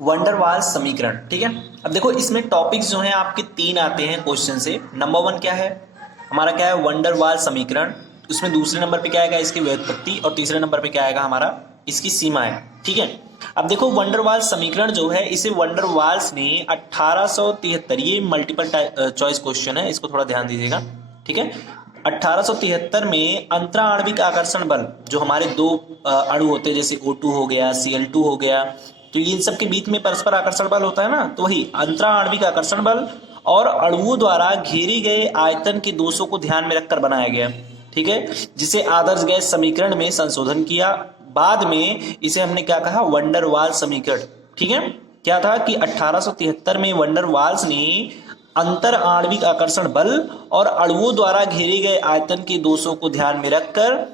Van der Waals समीकरण। ठीक है, अब देखो इसमें टॉपिक्स जो हैं आपके तीन आते हैं क्वेश्चन से। नंबर वन क्या है हमारा, क्या है वंडरवाल समीकरण। उसमें दूसरे नंबर पे क्या आएगा, इसकी व्युत्पत्ति, और तीसरे नंबर पे क्या आएगा हमारा, इसकी सीमाएं। ठीक है, अब देखो वंडरवाल समीकरण जो है, इसे वंडरवाल्स ने 1873, ये मल्टीपल चॉइस क्वेश्चन है, इसको थोड़ा ध्यान दीजिएगा। ठीक है, 1873 में अंतरा आणविक आकर्षण बल, जो हमारे दो अणु होते हैं, जैसे O2 हो गया, Cl2 हो गया, तो इन सब के बीच में परस्पर आकर्षण बल होता है ना, तो वही अंतरा आणविक आकर्षण बल और अणुओं द्वारा घेरे गए आयतन के दोषों को ध्यान में रखकर बनाया गया। ठीक है, जिसे आदर्श गैस समीकरण में संशोधन किया, बाद में इसे हमने क्या कहा, वंडरवाल समीकरण। ठीक है, क्या था कि 1873 में वंडरवाल्स ने अंतर आणविक आकर्षण बल और अणुओं द्वारा घेरे गए आयतन के दोषों को ध्यान में रखकर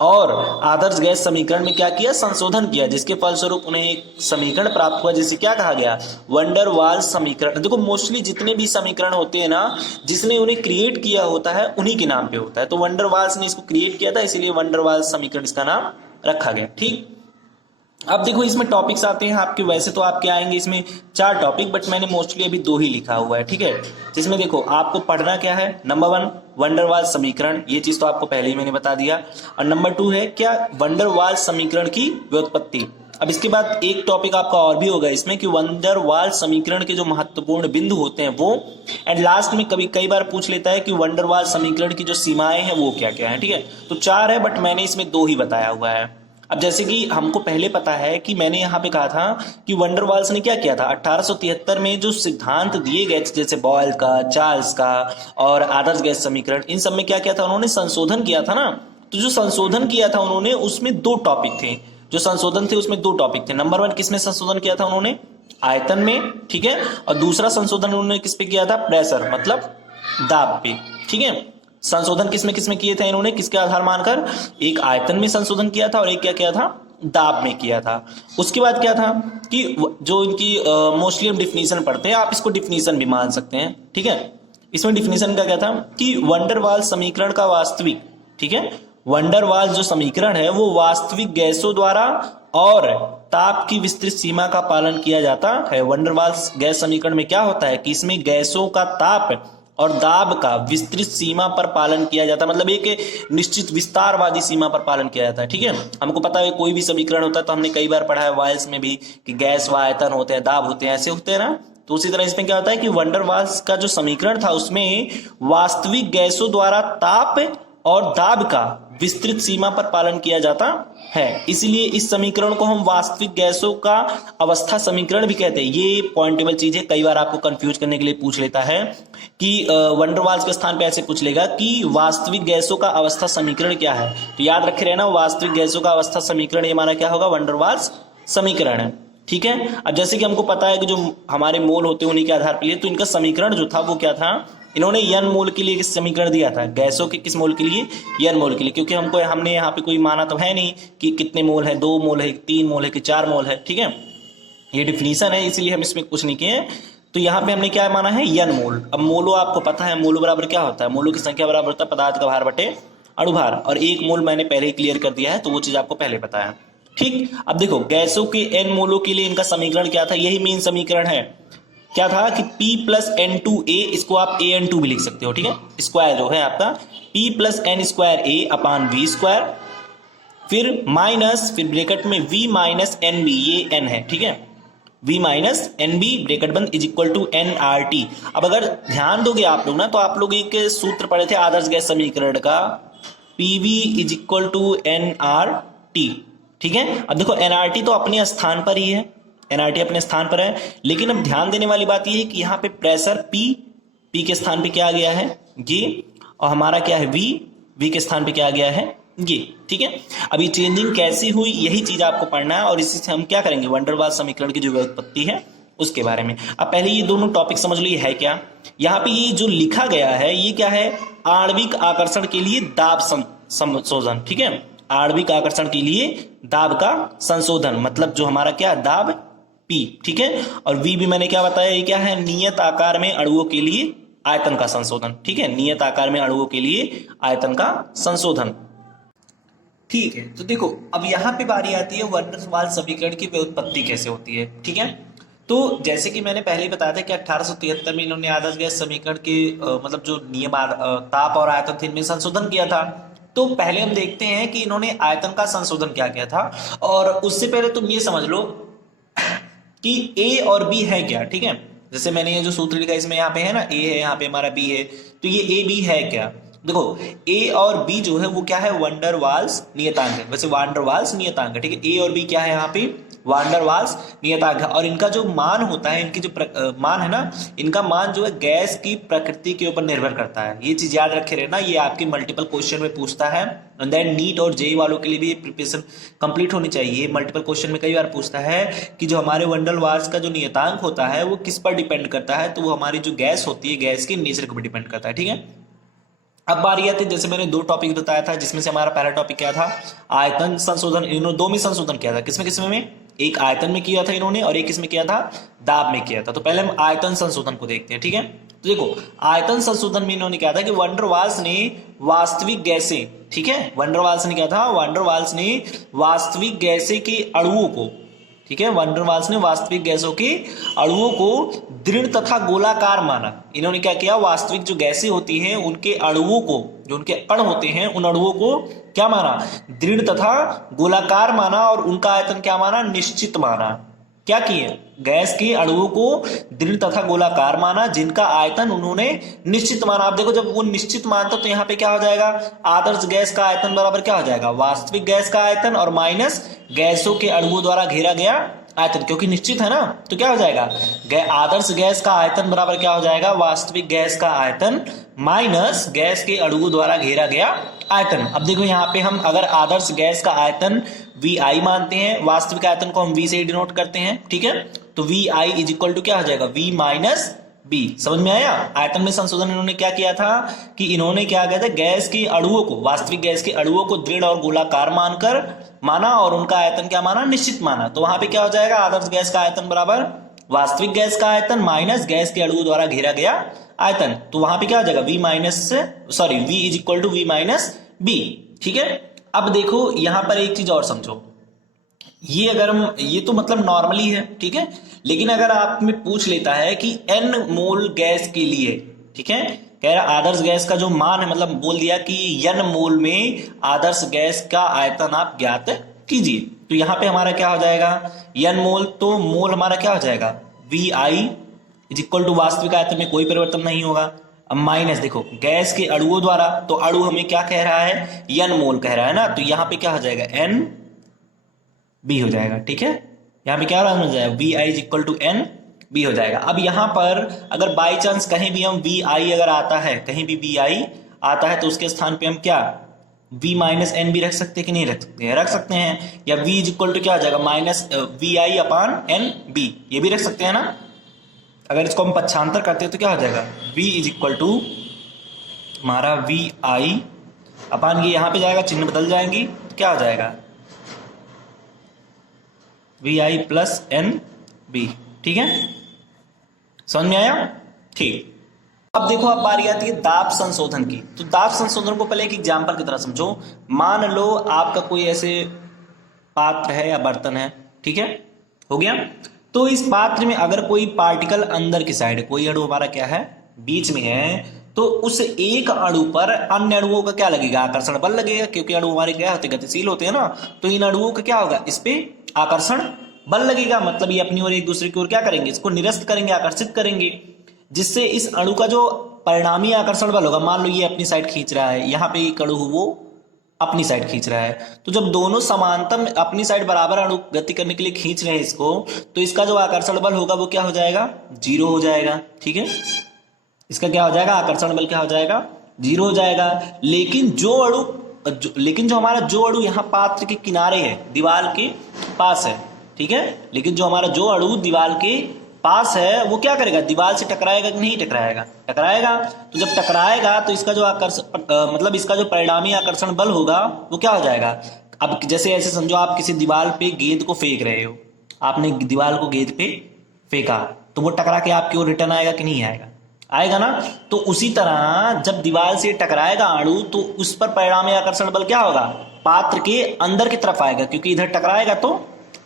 और आदर्श गैस समीकरण में क्या किया, संशोधन किया, जिसके फलस्वरूप उन्हें एक समीकरण प्राप्त हुआ जिसे क्या कहा गया, वंडरवाल समीकरण। देखो मोस्टली जितने भी समीकरण होते हैं ना, जिसने उन्हें क्रिएट किया होता है उन्हीं के नाम पे होता है, तो वंडरवाल्स ने इसको क्रिएट किया था, इसीलिए वंडरवाल समीकरण इसका नाम रखा गया। ठीक, अब देखो इसमें टॉपिक्स आते हैं आपके, वैसे तो आपके आएंगे इसमें 4 टॉपिक, बट मैंने मोस्टली अभी 2 ही लिखा हुआ है। ठीक है, जिसमें देखो आपको पढ़ना क्या है, नंबर 1 वंडरवाल समीकरण, ये चीज तो आपको पहले ही मैंने बता दिया, और नंबर 2 है क्या, वंडरवाल समीकरण की व्युत्पत्ति। अब इसके बाद एक टॉपिक आपका और भी होगा इसमें कि वंडरवाल समीकरण के जो महत्वपूर्ण बिंदु होते हैं वो, एंड लास्ट में कई बार पूछ लेता है कि वंडरवाल समीकरण की जो सीमाएं हैं वो क्या क्या है। ठीक है, तो 4 है, बट मैंने इसमें 2 ही बताया हुआ है। अब जैसे कि हमको पहले पता है कि मैंने यहाँ पे कहा था कि वंडरवाल्स ने क्या किया था, 1873 में जो सिद्धांत दिए गए जैसे बॉयल का, चार्ल्स का और आदर्श गैस समीकरण, इन सब में क्या किया था उन्होंने, संशोधन किया था ना। तो जो संशोधन किया था उन्होंने, उसमें 2 टॉपिक थे, जो संशोधन थे उसमें 2 टॉपिक थे। नंबर 1 किसमें संशोधन किया था उन्होंने, आयतन में। ठीक है, और दूसरा संशोधन उन्होंने किस पे किया था, प्रेशर, मतलब दाब पे। ठीक है, संशोधन किसमें किए थे इन्होंने, किसके आधार मानकर, एक आयतन में संशोधन किया था और एक क्या किया था, दाब में किया था। उसके बाद क्या था कि जो इनकी मोस्टली हम डिफिनीशन पढ़ते हैं, आप इसको डिफिनीशन भी मान सकते हैं। ठीक है, इसमें डिफिनीशन का क्या था कि वंडरवाल समीकरण का वास्तविक, ठीक है, वंडरवाल जो समीकरण है वो वास्तविक गैसों द्वारा और ताप की विस्तृत सीमा का पालन किया जाता है। वंडरवाल गैस समीकरण में क्या होता है कि इसमें गैसों का ताप और दाब का विस्तृत सीमा पर पालन किया जाता है, मतलब एक निश्चित विस्तारवादी सीमा पर पालन किया जाता है। ठीक है, हमको पता है कोई भी समीकरण होता है तो हमने कई बार पढ़ा है वायल्स में भी कि गैस व आयतन होते हैं, दाब होते हैं, ऐसे होते हैं ना। तो उसी तरह इसमें क्या होता है कि वंडरवाल्स का जो समीकरण था उसमें वास्तविक गैसों द्वारा ताप और दाब का विस्तृत सीमा पर पालन किया जाता है, इसलिए इस समीकरण को हम वास्तविक गैसों का अवस्था समीकरण भी कहते हैं। ये पॉइंटेबल चीज है, कई बार आपको कंफ्यूज करने के लिए पूछ लेता है कि वंडरवाल्स के स्थान पे ऐसे पूछ लेगा कि वास्तविक गैसों का अवस्था समीकरण क्या है, तो याद रखे रहना वास्तविक गैसों का अवस्था समीकरण ये हमारा क्या होगा, वंडरवाल्स समीकरण है। ठीक है, अब जैसे कि हमको पता है कि जो हमारे मोल होते हैं उन्हीं के आधार पर लिए, तो इनका समीकरण जो था वो क्या था, इन्होंने n मोल के लिए समीकरण दिया था, गैसों के किस मोल के लिए, n मोल के लिए, क्योंकि हमने यहाँ पे कोई माना तो है नहीं कि कितने मोल है, 2 मोल है, 3 मोल है कि 4 मोल है। ठीक है, ये डिफिनीशन है, इसीलिए हम इसमें कुछ नहीं किए। तो यहाँ पे हमने क्या माना है, n मोल। अब मोलो आपको पता है, मोलो बराबर क्या होता है, मोलो की संख्या बराबर होता है पदार्थ का भार बटे अणुभार, और 1 मोल मैंने पहले ही क्लियर कर दिया है, तो वो चीज आपको पहले पता है। ठीक, अब देखो गैसों के n मोलों के लिए इनका समीकरण क्या था, यही मेन समीकरण है, क्या था कि P प्लस N2A, इसको आप AN2 भी लिख सकते हो। ठीक है, स्क्वायर जो है आपका P plus N square A upon V square, फिर माइनस, फिर ब्रैकेट में V माइनस NB, ये N है। ठीक है, V माइनस NB ब्रैकेट बंद इज इक्वल टू NRT। अब अगर ध्यान दोगे आप लोग ना, तो आप लोग एक सूत्र पढ़े थे आदर्श गैस समीकरण का, PV is equal to NRT। ठीक है, अब देखो NRT तो अपने स्थान पर ही है, एनआरटी अपने स्थान पर है, लेकिन अब ध्यान देने वाली बात यह है कि यहाँ पे प्रेशर पी के स्थान पे क्या आ गया है, ये, और हमारा क्या है वी के स्थान पे क्या आ गया है, ये। ठीक है, अभी चेंजिंग कैसी हुई यही चीज आपको पढ़ना है, और इसी से हम क्या करेंगे, वंडरवाल समीकरण की जो व्युत्पत्ति है उसके बारे में। अब पहले ये दोनों टॉपिक समझ लो, ये है क्या, यहाँ पे ये जो लिखा गया है ये क्या है, आणविक आकर्षण के लिए दाब संशोधन। ठीक है, आणविक आकर्षण के लिए दाब का संशोधन, मतलब जो हमारा क्या, दाब P। ठीक है, और V भी मैंने क्या बताया, ये क्या है, नियत आकार में अणुओं के लिए आयतन का संशोधन। ठीक है, नियत आकार में अणुओं के लिए आयतन का संशोधन। ठीक है, तो देखो अब यहाँ पे बारी आती है वंडरवाल समीकरण की व्युत्पत्ति कैसे होती है। ठीक है, तो जैसे कि मैंने पहले ही बताया था कि 1873 में इन्होंने आदर्श गैस समीकरण के मतलब जो नियम ताप और आयतन थे इनमें संशोधन किया था। तो पहले हम देखते हैं कि इन्होंने आयतन का संशोधन क्या किया था, और उससे पहले तुम ये समझ लो कि ए और बी है क्या। ठीक है, जैसे मैंने ये जो सूत्र लिखा है इसमें यहाँ पे है ना ए है, यहाँ पे हमारा बी है, तो ये ए बी है क्या। देखो ए और बी जो है वो क्या है, वंडर वाल्स नियतांक है। वैसे वांडर वाल्स नियतांक है, ठीक है। ए और बी क्या है यहाँ पे, वांडर वाल्स नियतांक है। और इनका जो मान होता है, इनकी जो मान है ना, इनका मान जो है गैस की प्रकृति के ऊपर निर्भर करता है। ये चीज याद रखे रहना, ये आपके मल्टीपल क्वेश्चन में पूछता है। एंड देन नीट और जेई वालों के लिए भी प्रिपरेशन कंप्लीट होनी चाहिए। मल्टीपल क्वेश्चन में कई बार पूछता है कि जो हमारे वंडर वाल्स का जो नियतांक होता है वो किस पर डिपेंड करता है, तो वो हमारी जो गैस होती है, गैस की नेचर को भी डिपेंड करता है। ठीक है, अब बारी आती है, जैसे मैंने दो टॉपिक बताया था, जिसमें से हमारा पहला टॉपिक क्या था, आयतन संशोधन। इन्होंने दो में संशोधन किया था, किसमें किसमें में, एक आयतन में किया था इन्होंने और एक किसमें किया था, दाब में किया था। तो पहले हम आयतन संशोधन को देखते हैं। ठीक है, तो देखो आयतन संशोधन में इन्होंने क्या था कि वंडर वाल्स ने वास्तविक गैसें, ठीक है, वंडर वाल्स ने क्या था, वंडर वाल्स ने वास्तविक गैसें के अणुओं को, ठीक है, वंडर वाल्स ने वास्तविक गैसों के अणुओं को दृढ़ तथा गोलाकार माना। इन्होंने क्या किया, वास्तविक जो गैसें होती हैं उनके अणुओं को, जो उनके अण होते हैं उन अणुओं को क्या माना, दृढ़ तथा गोलाकार माना, और उनका आयतन क्या माना, निश्चित माना। क्या किए, गैस के अणुओं को दृढ़ तथा गोलाकार माना, जिनका आयतन उन्होंने निश्चित माना। आप देखो जब वो निश्चित मानता तो यहाँ पे क्या हो जाएगा, आदर्श गैस का आयतन बराबर क्या हो जाएगा, वास्तविक गैस का आयतन और माइनस गैसों के अणुओं द्वारा घेरा गया आयतन, क्योंकि निश्चित है ना, तो क्या हो जाएगा, आदर्श गैस का आयतन बराबर क्या हो जाएगा, वास्तविक गैस का आयतन माइनस गैस के अणुओं द्वारा घेरा गया आयतन। अब देखो यहाँ पे हम अगर आदर्श गैस का आयतन Vi मानते हैं, वास्तविक आयतन को हम V से डिनोट करते हैं। ठीक है, तो Vi इज इक्वल टू क्या हो जाएगा, V माइनस बी। समझ में आया। आयतन में संशोधन इन्होंने क्या किया था कि इन्होंने क्या किया था, गैस के अणुओं को, वास्तविक गैस के अणुओं को दृढ़ और गोलाकार मानकर माना, और उनका आयतन क्या माना, निश्चित माना। तो वहां पे क्या हो जाएगा, आदर्श गैस का आयतन बराबर वास्तविक गैस का आयतन माइनस गैस के अणुओं द्वारा घेरा गया आयतन। तो वहां पे क्या हो जाएगा, V minus sorry V is equal to V minus B. ठीक है, अब देखो यहां पर एक चीज और समझो, ये अगर हम, ये तो मतलब नॉर्मली है, ठीक है, लेकिन अगर आप में पूछ लेता है कि n मोल गैस के लिए, ठीक है, कह रहा आदर्श गैस का जो मान है, मतलब बोल दिया कि n मोल में आदर्श गैस का आयतन आप ज्ञात कीजिए, तो यहां पे हमारा क्या हो जाएगा, n मोल, तो मोल हमारा क्या हो जाएगा, Vi इज इक्वल टू वास्तविक आयतन में कोई परिवर्तन नहीं होगा। अब माइनस देखो गैस के अणुओं द्वारा, तो अणु हमें क्या कह रहा है, n मोल कह रहा है ना, तो यहां पे क्या हो जाएगा, n बी हो जाएगा। ठीक है, यहाँ पे क्या हो जाएगा, Vi is equal to n B हो जाएगा। अब यहाँ पर अगर बाई चांस कहीं भी हम Vi अगर आता है, कहीं भी Vi आता है, तो उसके स्थान पे हम क्या V माइनस एन भी रख सकते हैं कि नहीं रख सकते हैं, रख सकते हैं। या V इज इक्वल टू क्या हो जाएगा, माइनस Vi अपान एन बी, ये भी रख सकते हैं ना। अगर इसको हम पक्षांतर करते हैं तो क्या हो जाएगा, V इज इक्वल टू हमारा Vi अपान, ये यहाँ पे जाएगा, चिन्ह बदल जाएंगी, तो क्या हो जाएगा, Vi प्लस एन बी। ठीक है, समझ में आया। ठीक, अब देखो अब बारी आती है दाब संशोधन की। तो दाब संशोधन को पहले एक एग्जांपल की तरह समझो। मान लो आपका कोई ऐसे पात्र है या बर्तन है, ठीक है, हो गया। तो इस पात्र में अगर कोई पार्टिकल अंदर की साइड, कोई अणु हमारा क्या है, बीच में है, तो उस एक अणु पर अन्य अणुओं का क्या लगेगा, आकर्षण बल लगेगा, क्योंकि अणु हमारे क्या होते हैं, गतिशील होते हैं ना। तो इन अणुओं का क्या होगा, इस पे आकर्षण बल लगेगा, मतलब ये अपनी ओर एक दूसरे की ओर क्या करेंगे, इसको निरस्त करेंगे, आकर्षित करेंगे, जिससे इस अणु का जो परिणामी आकर्षण बल होगा, मान लो ये अपनी साइड खींच रहा है, यहाँ पे एक अणु वो अपनी साइड खींच रहा है, तो जब दोनों समांतर अपनी साइड बराबर अणु गति करने के लिए खींच रहे हैं इसको, तो इसका जो आकर्षण बल होगा वो क्या हो जाएगा, 0 हो जाएगा। ठीक है, इसका क्या हो जाएगा, आकर्षण बल क्या हो जाएगा, 0 हो जाएगा। लेकिन जो हमारा जो अणु यहाँ पात्र के किनारे है, दीवार के पास है, ठीक है, लेकिन जो हमारा जो अणु दीवार के पास है वो क्या करेगा, दीवार से टकराएगा कि नहीं टकराएगा, टकराएगा। तो जब टकराएगा तो इसका जो आकर्षण मतलब इसका जो परिणामी आकर्षण बल होगा वो क्या हो जाएगा। अब जैसे ऐसे समझो आप किसी दीवार पे गेंद को फेंक रहे हो, आपने दीवार को गेंद पे फेंका, तो वो टकरा के आपकी ओर रिटर्न आएगा कि नहीं आएगा, आएगा ना। तो उसी तरह जब दीवार से टकराएगा अणु, तो उस पर परिणामी आकर्षण बल क्या होगा, पात्र के अंदर की तरफ आएगा, क्योंकि इधर टकराएगा तो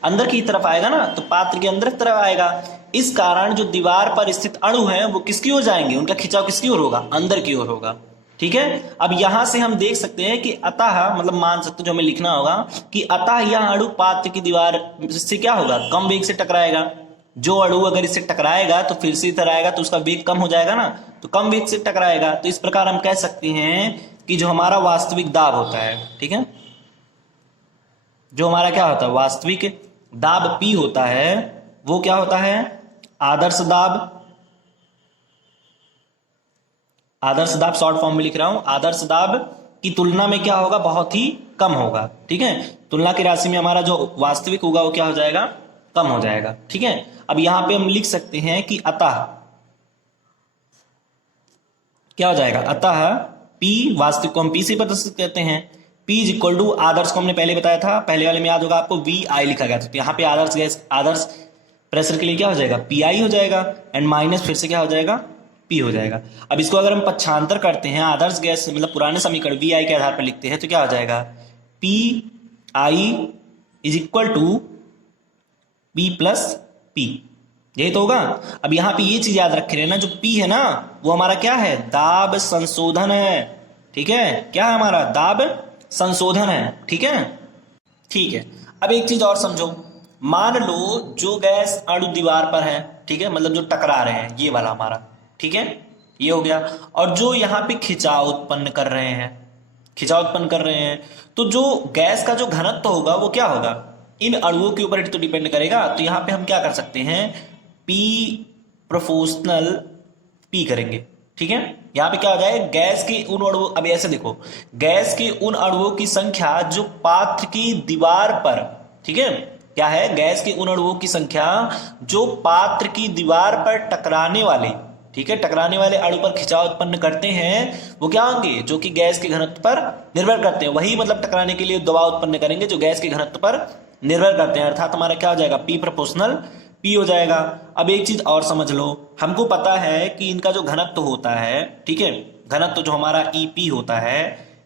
अंदर की तरफ आएगा ना, तो पात्र के अंदर की तरफ आएगा। इस कारण जो दीवार पर स्थित अणु हैं वो किसकी ओर जाएंगे, उनका खिंचाव किसकी ओर होगा, अंदर की ओर होगा। ठीक है, अब यहां से हम देख सकते हैं कि अतः मतलब मान सकते हैं, जो हमें लिखना होगा कि अतः यह अणु पात्र की दीवार से क्या होगा, कम वेग से टकराएगा। जो अणु अगर इससे टकराएगा तो फिर से इधर आएगा तो उसका वेग कम हो जाएगा ना, तो कम वेग से टकराएगा। तो इस प्रकार हम कह सकते हैं कि जो हमारा वास्तविक दाब होता है, ठीक है, जो हमारा क्या होता है वास्तविक दाब P होता है, वो क्या होता है, आदर्श दाब। आदर्श दाब शॉर्ट फॉर्म में लिख रहा हूं, आदर्श दाब की तुलना में क्या होगा, बहुत ही कम होगा। ठीक है, तुलना की राशि में हमारा जो वास्तविक होगा वो क्या हो जाएगा, कम हो जाएगा। ठीक है, अब यहां पे हम लिख सकते हैं कि अतः क्या हो जाएगा, अतः P वास्तविक को हम P से प्रदर्शित करते हैं। P इज इक्वल टू, आदर्श को हमने पहले बताया था, पहले वाले में याद होगा आपको VI लिखा गया था, तो यहाँ पे आदर्श गैस आदर्श प्रेशर के लिए क्या हो जाएगा, PI हो जाएगा, एंड माइनस फिर से क्या हो जाएगा, P हो जाएगा। अब इसको अगर हम पक्षांतर करते हैं, आदर्श गैस मतलब पुराने समीकरण VI के आधार पर लिखते हैं, तो क्या हो जाएगा, PI is equal to P plus P, यही तो होगा। अब यहाँ पे ये चीज याद रखे रहना, जो P है ना वो हमारा क्या है, दाब संशोधन है। ठीक है, क्या है हमारा, दाब संशोधन है। ठीक है, ठीक है। अब एक चीज और समझो, मान लो जो गैस अणु दीवार पर है, ठीक है, मतलब जो टकरा रहे हैं, ये वाला हमारा, ठीक है, ये हो गया, और जो यहाँ पे खिंचाव उत्पन्न कर रहे हैं, खिंचाव उत्पन्न कर रहे हैं, तो जो गैस का जो घनत्व होगा वो क्या होगा, इन अणुओं के ऊपर तो डिपेंड करेगा। तो यहाँ पे हम क्या कर सकते हैं, P प्रोपोर्शनल P करेंगे। ठीक है, यहाँ पे क्या हो जाए, गैस की उन अणुओं, अब ऐसे देखो, गैस के उन अणुओं की संख्या जो पात्र की दीवार पर, ठीक है, क्या है, गैस के उन अणुओं की संख्या जो पात्र की दीवार पर टकराने वाले, ठीक है, टकराने वाले अणु पर खिंचाव उत्पन्न करते हैं, वो क्या होंगे, जो कि गैस के घनत्व पर निर्भर करते हैं। वही मतलब टकराने के लिए दबाव उत्पन्न करेंगे जो गैस के घनत्व पर निर्भर करते हैं, अर्थात हमारा क्या हो जाएगा, P प्रोपोर्शनल P हो जाएगा। अब एक चीज और समझ लो, हमको पता है कि इनका जो घनत्व होता है, ठीक है, घनत्व जो हमारा EP होता है,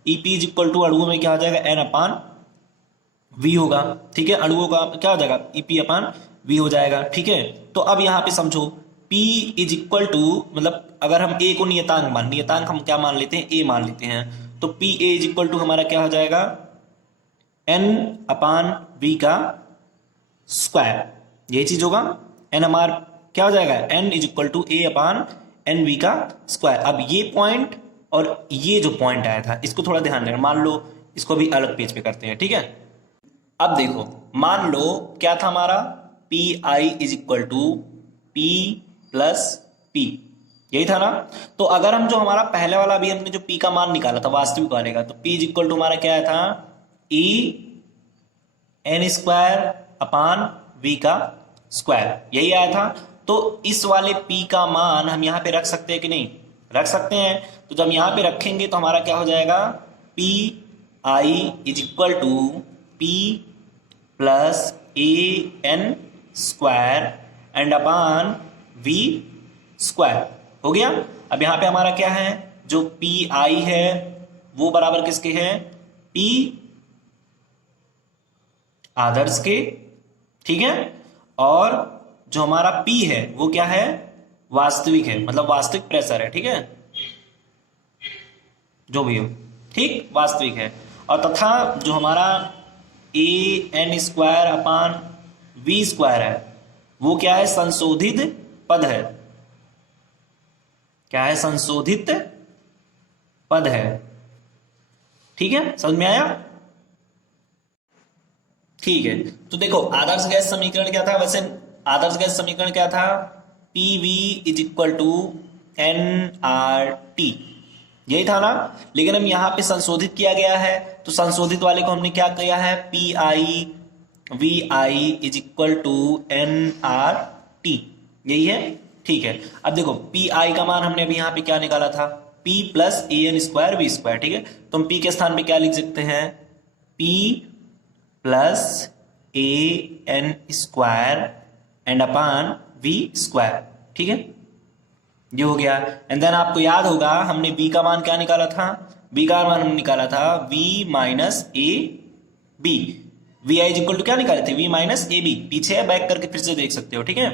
EP इज इक्वल टू अणुओं में क्या हो जाएगा, N अपान V होगा। ठीक है, अणुओं का क्या हो जाएगा, EP अपान V हो जाएगा। ठीक है, तो अब यहाँ पे समझो P इज इक्वल टू, मतलब अगर हम A को नियतांक हम क्या मान लेते हैं, A मान लेते हैं, तो PA इज इक्वल टू हमारा क्या हो जाएगा, N अपान V का स्क्वायर, यही चीज होगा। N हमार क्या हो जाएगा, N is equal to A upon N V का स्क्वायर। अब ये पॉइंट और ये जो पॉइंट आया था इसको थोड़ा ध्यान देना, मान लो इसको भी अलग पेज पे करते हैं, ठीक है। अब देखो, मान लो क्या था हमारा, P I is equal to P plus P, यही था ना। तो अगर हम जो हमारा पहले वाला अभी हमने जो पी का मान निकाला था वास्तविक वाले का, तो पी इज इक्वल टू हमारा क्या आया था, E N square upon V का स्क्वायर, यही आया था। तो इस वाले p का मान हम यहाँ पे रख सकते हैं कि नहीं, रख सकते हैं। तो जब यहाँ पे रखेंगे तो हमारा क्या हो जाएगा, P I is equal to P plus A N square and upon V square, हो गया। अब यहाँ पे हमारा क्या है, जो पी आई है वो बराबर किसके है, पी आदर्श के, ठीक है, और जो हमारा P है वो क्या है, वास्तविक है, मतलब वास्तविक प्रेशर है, ठीक है, जो भी हो, ठीक, वास्तविक है। और तथा जो हमारा A N square upon V square है वो क्या है, संशोधित पद है, क्या है, संशोधित पद है, ठीक है, समझ में आया, ठीक है। तो देखो आदर्श गैस समीकरण क्या था, वैसे आदर्श गैस समीकरण क्या था, P V is equal to N R T, यही था ना। लेकिन हम यहाँ पे संशोधित किया गया है, तो संशोधित वाले को हमने क्या किया है, P I V I is equal to N R T, यही है, ठीक है। अब देखो पी आई का मान हमने अभी यहाँ पे क्या निकाला था, P plus A N square V square, ठीक है। तो हम पी के स्थान पे क्या लिख सकते हैं, P plus A N square and upon V square, ठीक है, ये हो गया। एंड देन आपको याद होगा हमने b का मान क्या निकाला था, b का मान हमने निकाला था v minus A B, V I is equal to क्या निकाले थे, वी माइनस ए बी, पीछे है बैक करके फिर से देख सकते हो, ठीक है।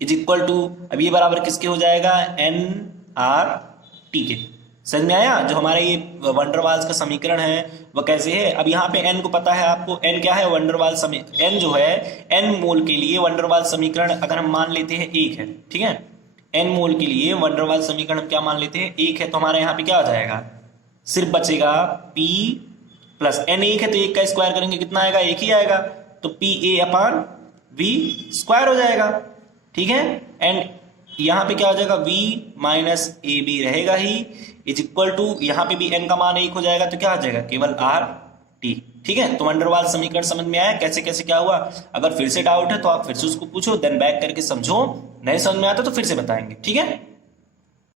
इज इक्वल टू, अब ये बराबर किसके हो जाएगा, एन आर टी के। समझ में आया, जो हमारा ये वंडरवाल्स का समीकरण है वह कैसे है। अब यहाँ पे एन को पता है आपको, एन क्या है, वंडरवाल एन जो है, एन मोल के लिए वंडरवाल समीकरण अगर हम मान लेते हैं एक है, ठीक है, एन मोल के लिए वंडरवाल समीकरण हम क्या मान लेते हैं, एक है, तो हमारे यहाँ पे क्या हो जाएगा, सिर्फ बचेगा P प्लस एन, एक है तो एक का स्क्वायर करेंगे कितना आएगा, एक ही आएगा, तो P A upon V square हो जाएगा, ठीक है। एंड यहाँ पे क्या हो जाएगा, v माइनस ए बी रहेगा ही, इज इक्वल टू यहाँ पे भी n का मान एक हो जाएगा, तो क्या हो जाएगा, केवल आर टी, ठीक है। तो वंडरवाल समीकरण समझ में आया कैसे कैसे क्या हुआ। अगर फिर से डाउट है तो आप फिर से उसको पूछो, देन बैक करके समझो, नहीं समझ में आता तो फिर से बताएंगे, ठीक है।